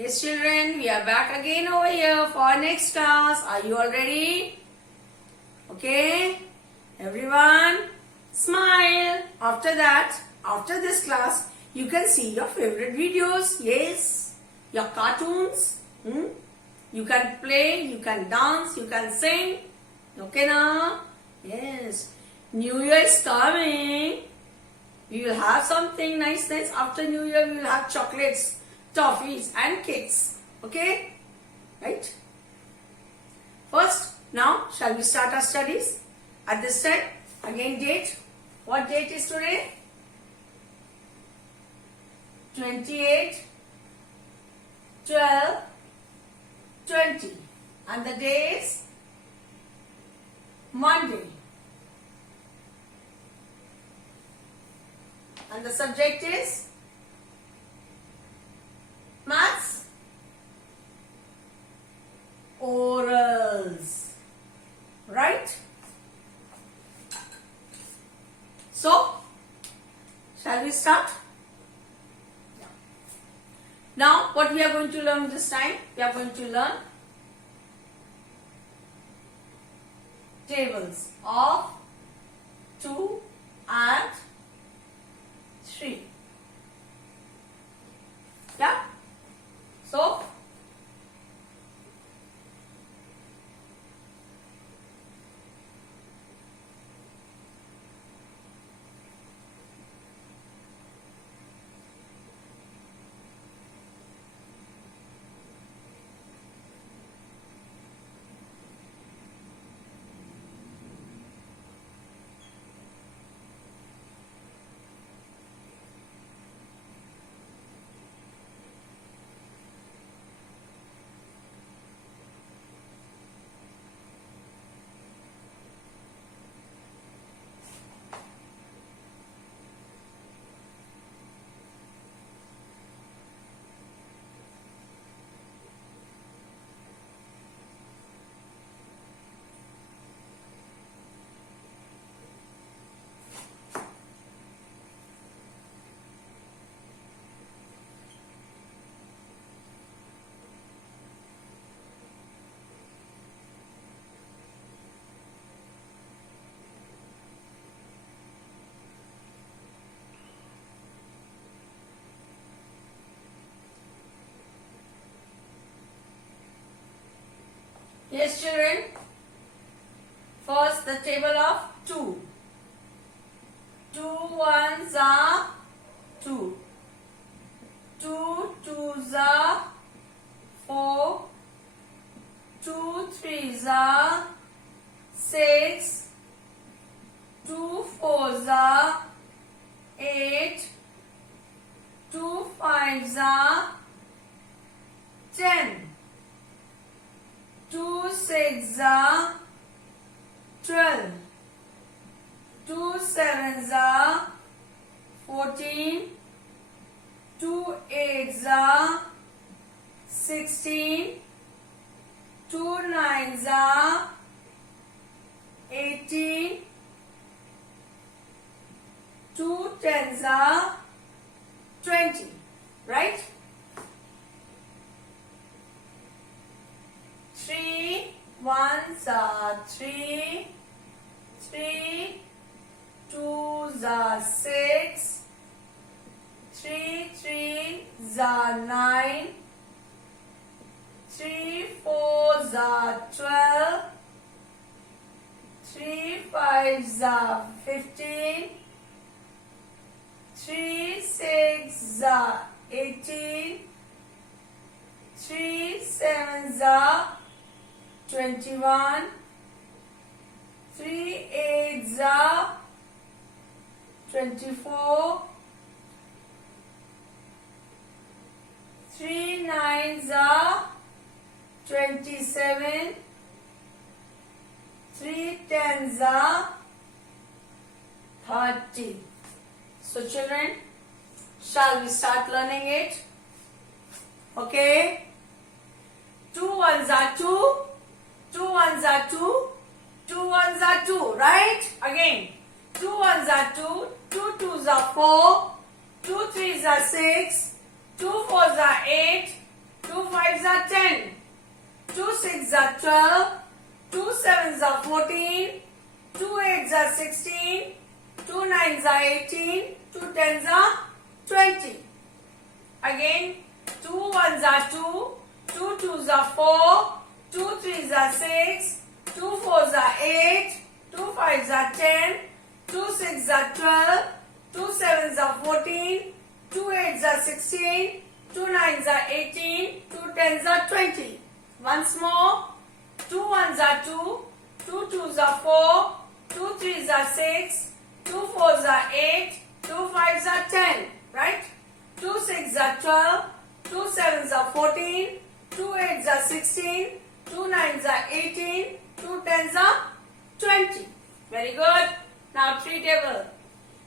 Yes, children, we are back again over here for our next class. Are you all ready? Okay, everyone, smile. After that, after this class, you can see your favorite videos. Yes, your cartoons. You can play, you can dance, you can sing. Okay, now? Yes. New Year is coming. We will have something nice. After New Year, we will have chocolates, toffees and cakes. Okay? Right? First, now, shall we start our studies? At this time, again date. What date is today? 28, 12, 20. And the day is Monday. And the subject is maths, orals, right? So, shall we start? Now, what we are going to learn this time? We are going to learn tables of 2 and 3. Yeah? So, yes, children. First, the table of 2. 2 ones are 2. 2 twos are 4. 2 threes are 6. 2 fours are 8. 2 fives are 10. 2 sixes are 12. 2 sevens are 14. 2 eights are 16. 2 nines are 18. 2 tens are 20. Right? 3 ones are 3. 3 twos are 6. 3 threes are 9. 3 fours are 12. 3 fives are 15. 3 sixes are 18. 3 sevens are 21. 3 eights are 24. 3 nines are 27. 3 tens are 30. So children, shall we start learning it? Okay. 2 ones are 2. 2 ones are 2. 2 ones are 2. Right? Again. 2 ones are 2. 2 twos are 4. 2 threes are 6. 2 fours are 8. 2 5s are 10, 2 6s are 12, 2 7s are 14, 2 8s are 16, 2 9s are 18, 2 10s are 20. Again, 2 1s are 2, 2 2s are 4, 2 3s are 6, 2 4s are 8, 2 5s are 10, 2 6s are 12, 2 7s are 14, 2 8s are 16, 2 9s are 18, 2 10s are 20. Once more, 2 1s are 2, 2 2s are 4, 2 3s are 6, 2 4s are 8, 2 5s are 10, right? 2 6s are 12, 2 7s are 14, 2 8s are 16, 2 9s are 18, 2 10s are 20. Very good. Now 3 table.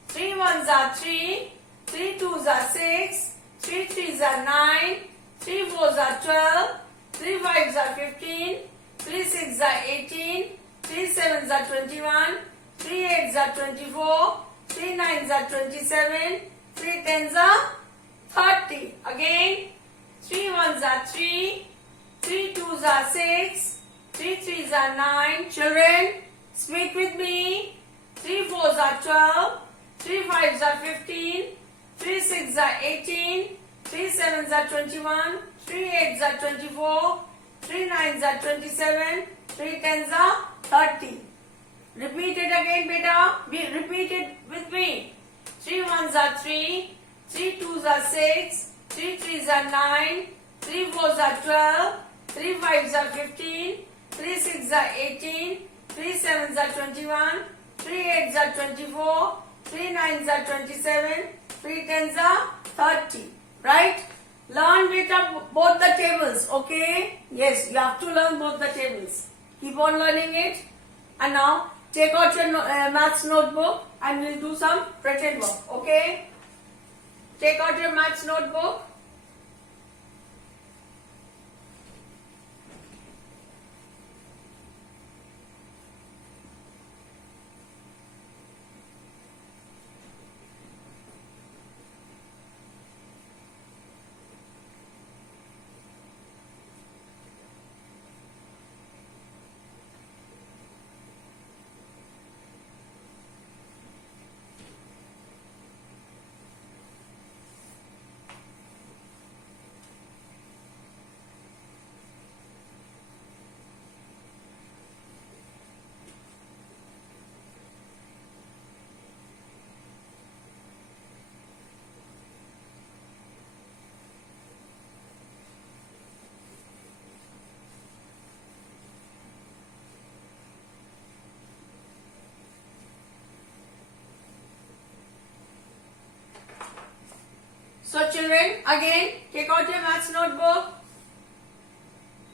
3 1s are 3, 3 2s are 6, 3 3s are 9, 3 4s are 12, 3 5s are 15, 3 6s are 18, 3 7s are 21, 3 8s are 24, 3 9s are 27, 3 10s are 30. Again, 3 1s are 3, 3 2s are 6, 3 3s are 9. Children, speak with me. 3 4s are 12, 3 5s are 15, 3 6s are 18, 3 7s are 21, 3 8s are 24, 3 9s are 27, 3 10s are 30. Repeat it again, beta. Repeat it with me. 3 1s are 3, 3 2s are 6, 3 3s are 9, 3 4s are 12, 3 5s are 15, 3 6s are 18, 3 7s are 21, 3 8s are 24, 3 9s are 27, 3 10s are 30. Right? Learn beta both the tables. Okay? Yes, you have to learn both the tables. Keep on learning it. And now take out your maths notebook and we'll do some pretend work. Okay? Take out your maths notebook. So children, again, take out your maths notebook,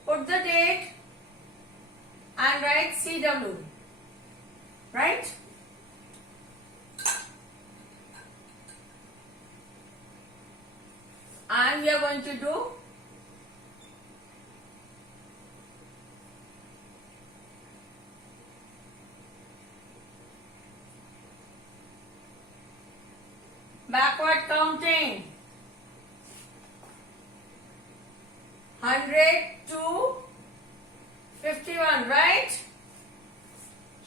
put the date and write CW, right? And we are going to do backward counting. 100 to 51, right?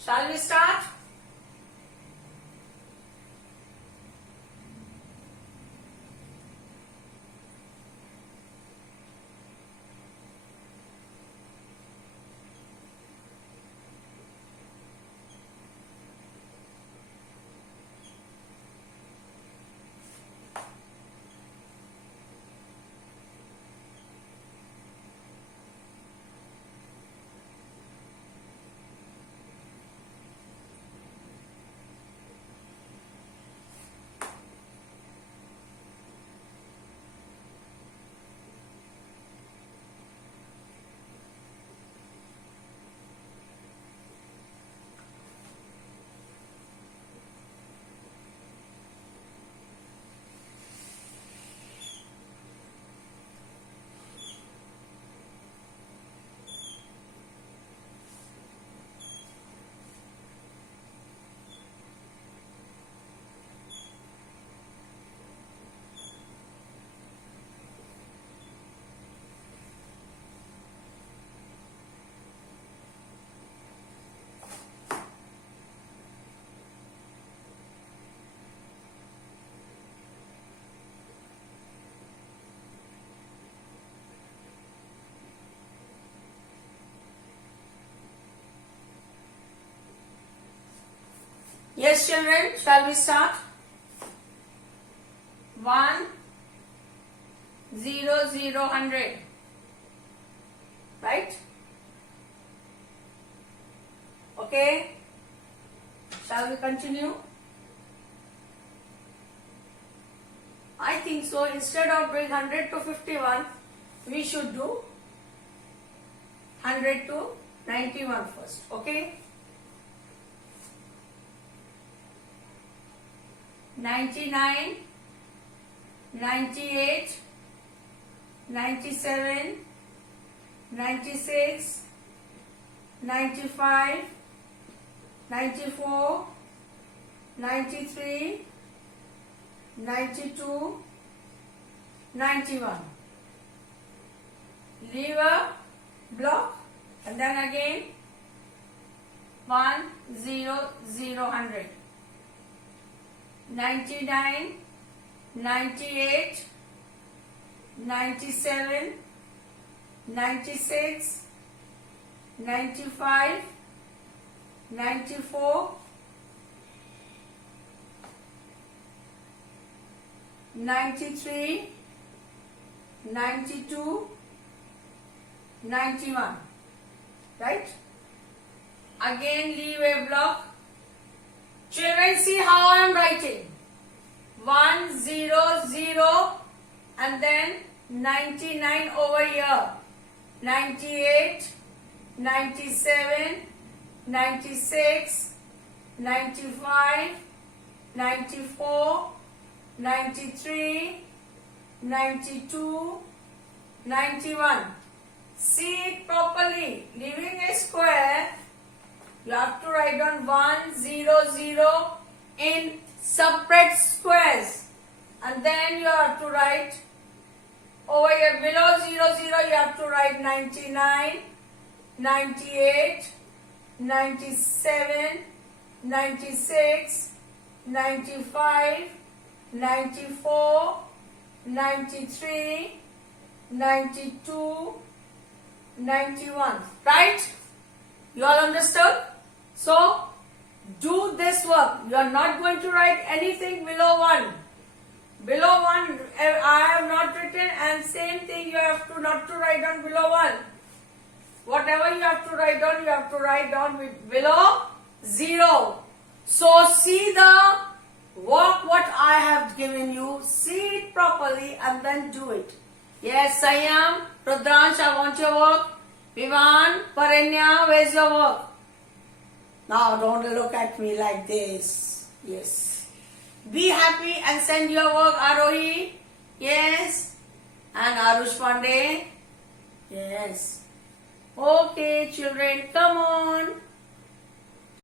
Shall we start? Yes, children, shall we start? 1, 0, 0, 100. Right? Okay. Shall we continue? I think so. Instead of doing 100 to 51, we should do 100 to 91 first. Okay? 99, 98, 97, 96, 95, 94, 93, 92, 91. Leave a block and then again 1, 0, 0, 100. 99, 98, 97, 96, 95, 94, 93, 92, 91. Right? Again leave a block. Children, see how I am writing. 1, 0, 0 and then 99 over here. 98, 97, 96, 95, 94, 93, 92, 91. See it properly. Leaving a square, you have to write down 1, 0, 0 in separate squares. And then you have to write over here below 0, 0 you have to write 99, 98, 97, 96, 95, 94, 93, 92, 91. Right? You all understood? So, do this work. You are not going to write anything below 1. Below 1, I have not written, and same thing you have to not to write down below 1. Whatever you have to write down, you have to write down below 0. So, see the work what I have given you. See it properly and then do it. Yes, Sayam, Rudransh, I want your work. Vivan, Parenya, where's your work? Now don't look at me like this. Yes. Be happy and send your work, Arohi. Yes. And Arush Pandey. Yes. Okay, children, come on.